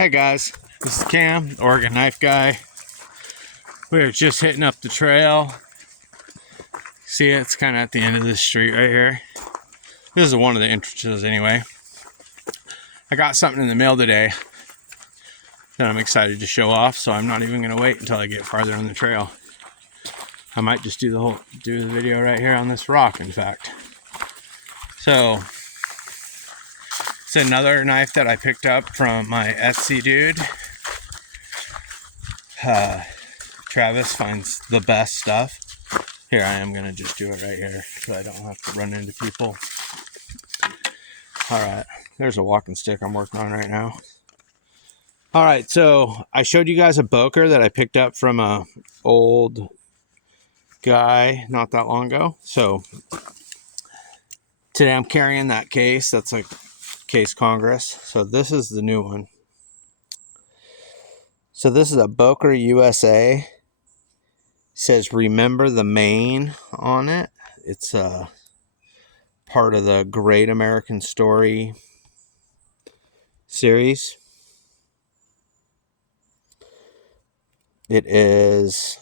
Hey guys, this is Cam, Oregon Knife Guy. We're just hitting up the trail. See, it's kind of at the end of this street right here. This is one of the entrances anyway. I got something in the mail today that I'm excited to show off, so I'm not even going to wait until I get farther on the trail. I might just do the video right here on this rock, in fact. So, it's another knife that I picked up from my Etsy dude. Travis finds the best stuff. Here, I am going to just do it right here so I don't have to run into people. Alright, there's a walking stick I'm working on right now. Alright, so I showed you guys a Boker that I picked up from a old guy not that long ago. So today I'm carrying that case. That's a Case Congress. So this is the new one. So this is a Boker USA. It says remember the Maine on it. It's part of the Great American Story series. It is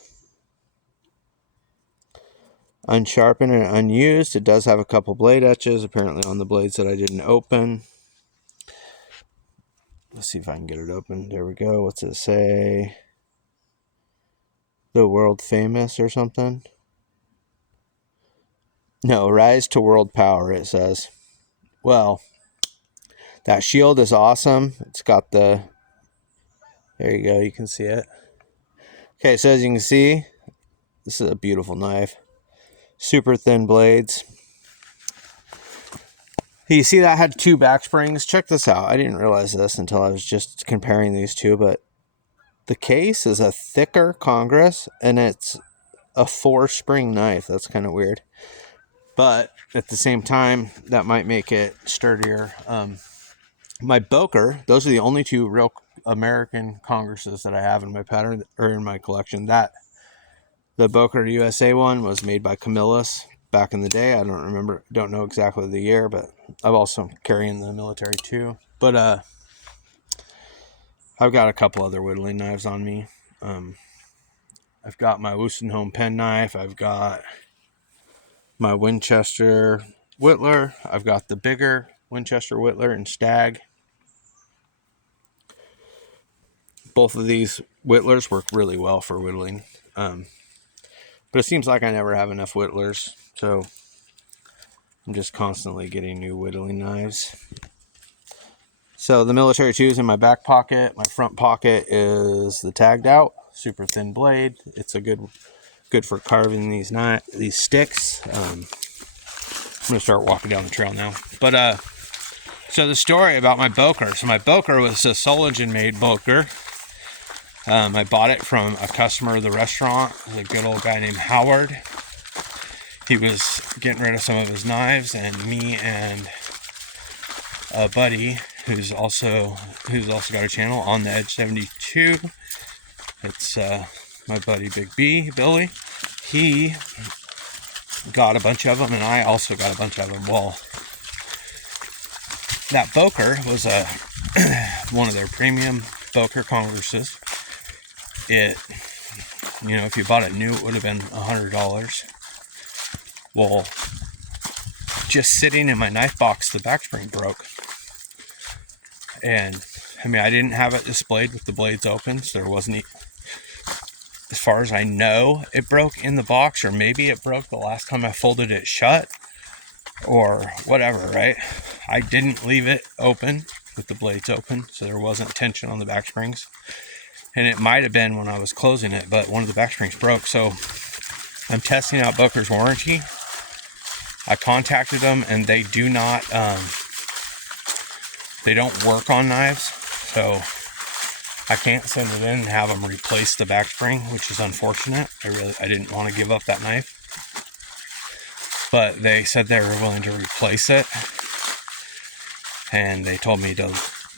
unsharpened and unused. It does have a couple blade etches apparently on the blades that I didn't open. Let's see if I can get it open. There we go. What's it say? The world famous or something? No, rise to world power, it says. Well, that shield is awesome. It's got the... There you go. You can see it. Okay, so as you can see, this is a beautiful knife. Super thin blades. You see that had two back springs? Check this out. I didn't realize this until I was just comparing these two, but the case is a thicker Congress and it's a 4-spring knife. That's kind of weird. But at the same time, that might make it sturdier. My Boker, those are the only two real American Congresses that I have in my pattern or in my collection. The Boker USA one was made by Camillus back in the day. I don't know exactly the year, but I'm also carrying the military too. But I've got a couple other whittling knives on me. I've got my Wustenholm pen knife. I've got my Winchester Whittler. I've got the bigger Winchester Whittler and Stag. Both of these Whittlers work really well for whittling. But it seems like I never have enough whittlers, so I'm just constantly getting new whittling knives. So the military 2 is in my back pocket. My front pocket is the tagged out, super thin blade. It's a good for carving these sticks. I'm gonna start walking down the trail now. But so the story about my Boker. So my Boker was a Soligen made Boker. I bought it from a customer of the restaurant, a good old guy named Howard. He was getting rid of some of his knives, and me and a buddy who's also got a channel, On the Edge 72. It's my buddy Big B, Billy. He got a bunch of them, and I also got a bunch of them. Well, that Boker was one of their premium Boker Congresses. If you bought it new, it would have been $100. Well, just sitting in my knife box, the back spring broke. And, I didn't have it displayed with the blades open, so there wasn't, as far as I know, it broke in the box, or maybe it broke the last time I folded it shut, or whatever, right? I didn't leave it open with the blades open, so there wasn't tension on the back springs. And it might have been when I was closing it, but one of the back springs broke. So I'm testing out Boker's warranty. I contacted them, and they do not, they don't work on knives. So I can't send it in and have them replace the back spring, which is unfortunate. I didn't want to give up that knife. But they said they were willing to replace it. And they told me to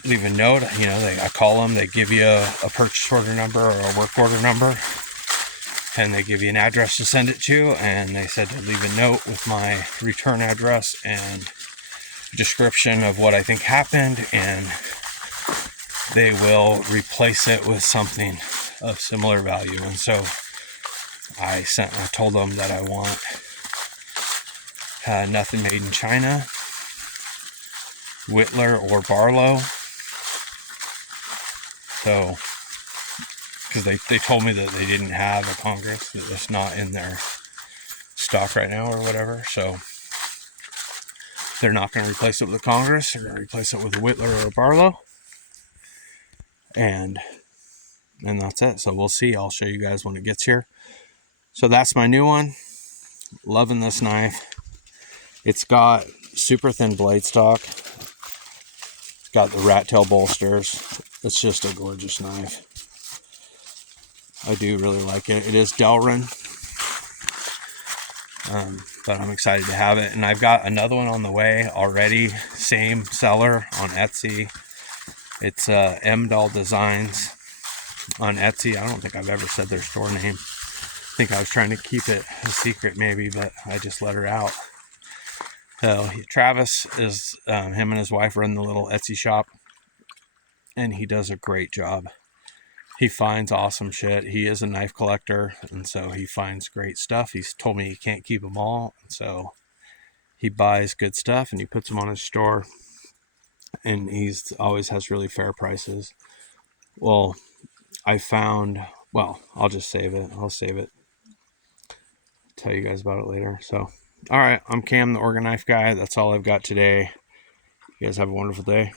leave a note. I call them, they give you a purchase order number or a work order number, and they give you an address to send it to, and they said to leave a note with my return address and description of what I think happened, and they will replace it with something of similar value. And so I told them that I want nothing made in China, Whittler or Barlow. So, because they told me that they didn't have a Congress, that it's not in their stock right now or whatever. So they're not going to replace it with a Congress. They're going to replace it with a Whittler or a Barlow. And that's it. So we'll see. I'll show you guys when it gets here. So that's my new one. Loving this knife. It's got super thin blade stock. It's got the rat tail bolsters. It's just a gorgeous knife. I do really like it. It is Delrin. But I'm excited to have it. And I've got another one on the way already. Same seller on Etsy. It's M-Doll Designs on Etsy. I don't think I've ever said their store name. I think I was trying to keep it a secret maybe, but I just let her out. Travis is, him and his wife run the little Etsy shop, and he does a great job. He finds awesome shit. He is a knife collector, and so he finds great stuff. He's told me he can't keep them all, so he buys good stuff and he puts them on his store, and he's always has really fair prices. Well, I found, well, I'll just save it. I'll save it. Tell you guys about it later. So, all right, I'm Cam, the Organ Knife Guy. That's all I've got today. You guys have a wonderful day.